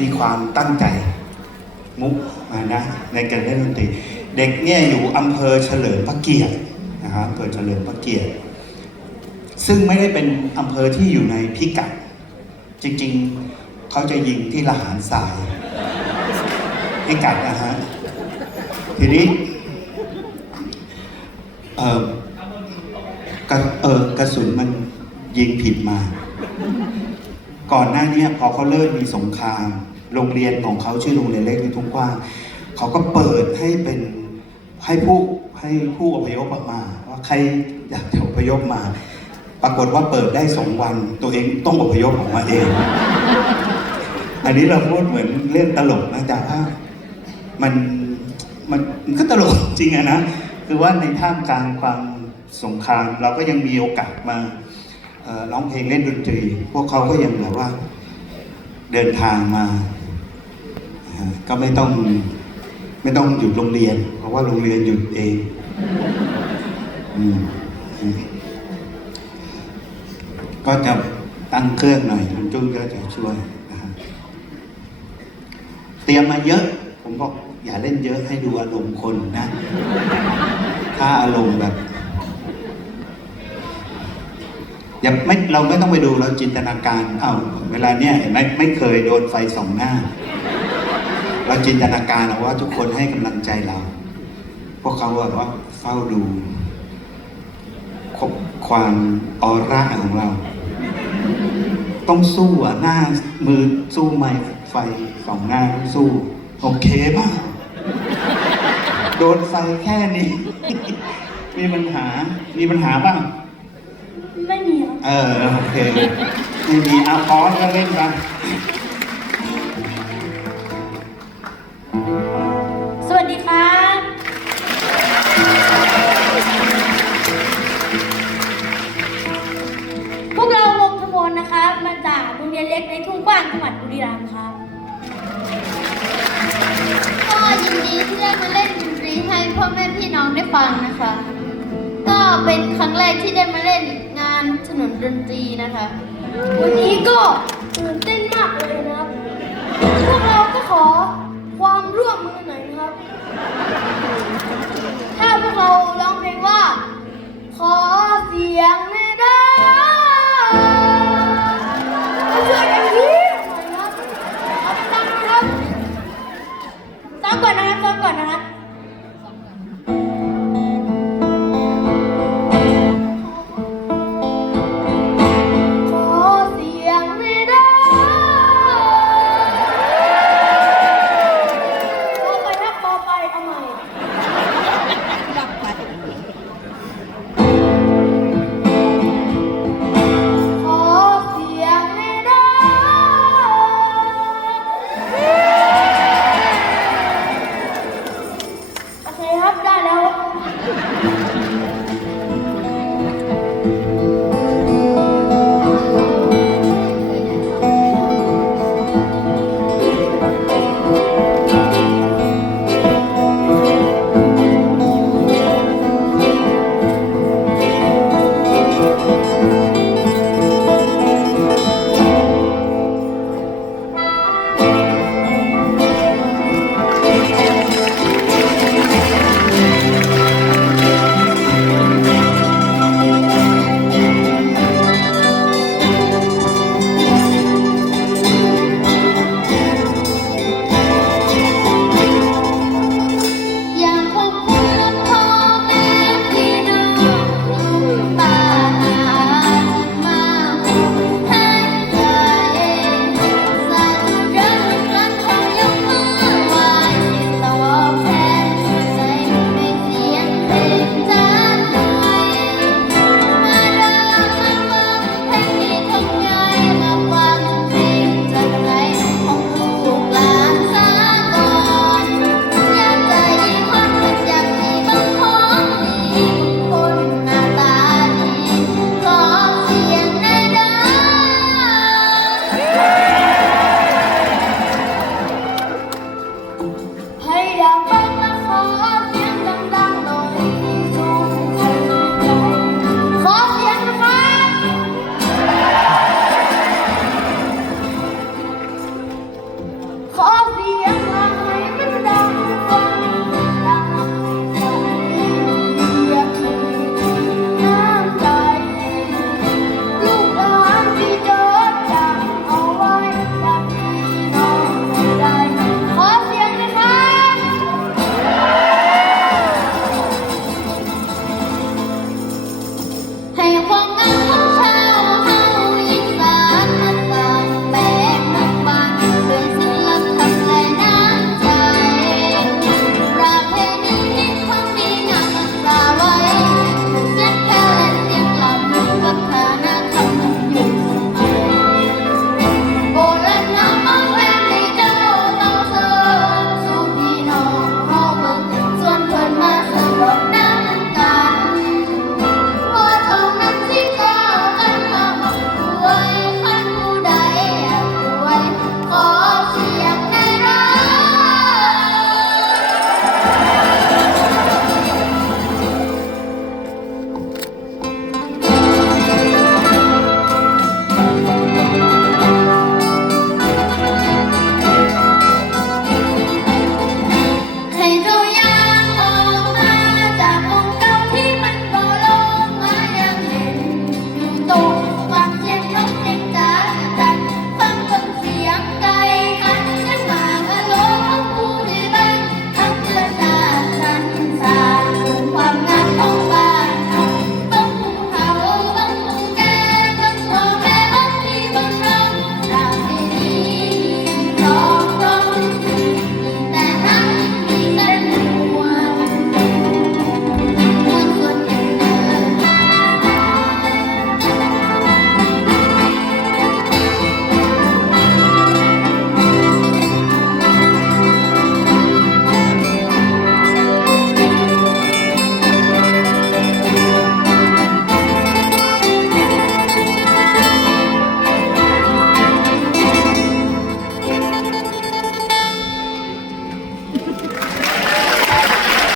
มีความตั้งใจมุกมานะในการเล่นดนตรี เด็กเนี่ยอยู่อำเภอเฉลิมพระเกียรตินะครับอำเภอเฉลิมพระเกียรติ ซึ่งไม่ได้เป็นอำเภอที่อยู่ในพิกัด จริงๆเขาจะยิงที่ละหารทรายพิกัดนะฮะทีนี้เออกระเออกระสุนมันยิงผิดมา ก่อนหน้านี้พอเขาเริ่มมีสงคราม โรงเรียนของเขาชื่อโรงเรียนเล็กในทุ่งกว้างเขาก็เปิดให้เป็นให้ผู้ให้ผู้อพยพมาว่าใครอยากจะอพยพมา ปรากฏว่าเปิดได้สองวัน ตัวเองต้องอพยพออกมาเอง อันนี้เราพูดเหมือนเล่นตลกนะแต่ว่ามันมันมันก็ตลกจริงอะนะ คือว่าในท่ามกลางความสงครามเราก็ยังมีโอกาสมา ร้องเพลงเล่นดนตรี พวกเขาก็ยังแบบว่าเดินทางมา ก็ไม่ต้องไม่ต้องหยุดโรงเรียน เพราะว่าโรงเรียนหยุดเองก็จะตั้งเครื่องหน่อยคุณจุ้นก็จะช่วยเตรียมมาเยอะ ผมบอกอย่าเล่นเยอะให้ดูอารมณ์คนนะ ถ้าอารมณ์แบบ ย่าไม่เราไม่ต้องไปดูเราจินตนาการเอ้าเวลาเนี้ยเห็นไหมไม่เคยโดนไฟส่องหน้า เราจินตนาการเอาว่าทุกคนให้กำลังใจเรา พวกเขาแบบว่าเฝ้าดูความออร่าของเรา ต้องสู้อะหน้ามือสู้ไม้ไฟสองหน้าต้องสู้ โอเคป่ะโดนไฟแค่นี้ มีปัญหามีปัญหาบ้าง เออโอเคไม่มีอาคอนก็เล่นกันสวัสดีครับพวกเราวงขมวลนะครับ มาจากโรงเรียนเล็กในทุ่งกว้างจังหวัดบุรีรัมย์ครับ ก็ยินดีที่ได้มาเล่นดนตรีให้พ่อแม่พี่น้องได้ฟังนะคะ ก็เป็นครั้งแรกที่ได้มาเล่นงานถนนดนตรีนะคะ วันนี้ก็ตื่นเต้นมากเลยนะครับ พวกเราก็ขอความร่วมมือหน่อยนะครับ